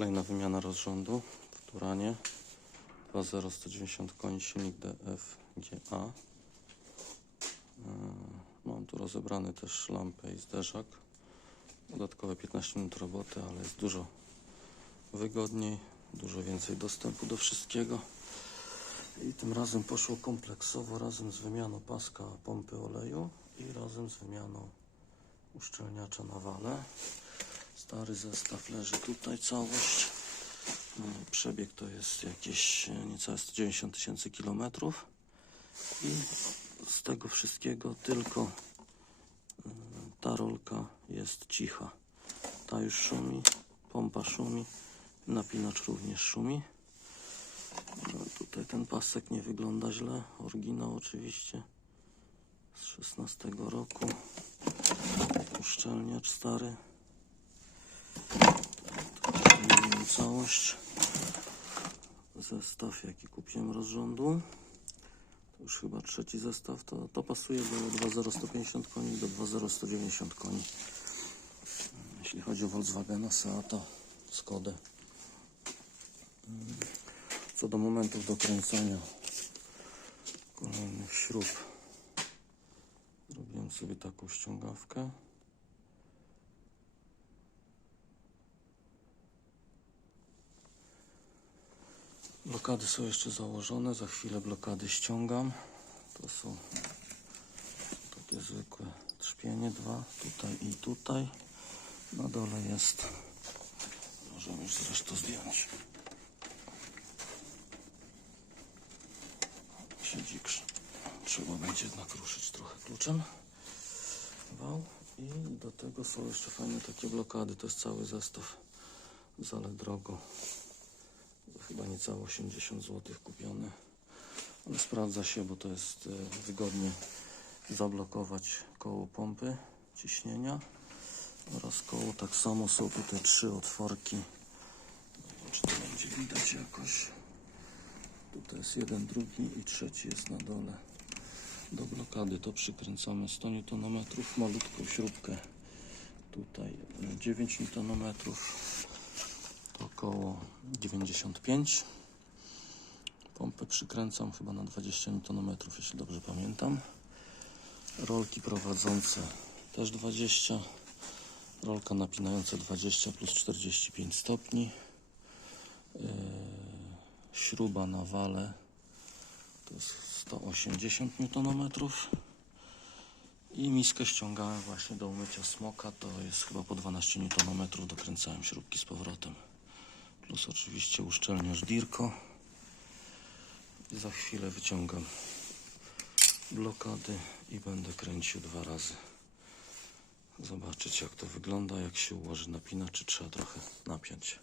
Kolejna wymiana rozrządu w Turanie 2.0 190 koni silnik DFGA. Yy, Mam tu rozebrany też lampę i zderzak. Dodatkowe 15 minut roboty, ale jest dużo wygodniej, dużo więcej dostępu do wszystkiego. I tym razem poszło kompleksowo, razem z wymianą paska pompy oleju i razem z wymianą uszczelniacza na wale. Stary zestaw leży tutaj całość. No Przebieg to jest jakieś e, niecałe 190 tysięcy kilometrów. I z tego wszystkiego tylko e, ta rolka jest cicha. Ta już szumi, pompa szumi, napinacz również szumi. No, tutaj ten pasek nie wygląda źle. Oryginał oczywiście z 16 roku. Uszczelniacz stary. Całość. Zestaw jaki kupiłem rozrządu. To już chyba trzeci zestaw. To, to pasuje do 2.0150 koni do 2.0190 koni. Jeśli chodzi o Volkswagena, Seata, Skodę. Co do momentów dokręcania kolejnych śrub, zrobiłem sobie taką ściągawkę. Blokady są jeszcze założone, za chwilę blokady ściągam. To są takie zwykłe trzpienie, dwa, tutaj i tutaj. Na dole jest, możemy już zresztą zdjąć. siedzi Trzeba będzie jednak ruszyć trochę kluczem. Wał. I do tego są jeszcze fajne takie blokady. To jest cały zestaw. Zale drogo. Chyba niecałe 80 zł kupione. Ale sprawdza się, bo to jest e, wygodnie zablokować koło pompy ciśnienia oraz koło. Tak samo są tutaj trzy otworki. Nie wiem, czy to będzie widać jakoś. Tutaj jest jeden, drugi i trzeci jest na dole. Do blokady to przykręcamy 100 Nm, malutką śrubkę. Tutaj e, 9 Nm, to około 95. Pompę przykręcam chyba na 20 Nm, jeśli dobrze pamiętam. Rolki prowadzące też 20. Rolka napinająca 20 plus 45 stopni śruba na wale to jest 180 Nm i miskę ściągałem właśnie do umycia smoka to jest chyba po 12 Nm dokręcałem śrubki z powrotem plus oczywiście uszczelniacz Dirko. I za chwilę wyciągam blokady i będę kręcił dwa razy. Zobaczyć jak to wygląda jak się ułoży napina czy trzeba trochę napiąć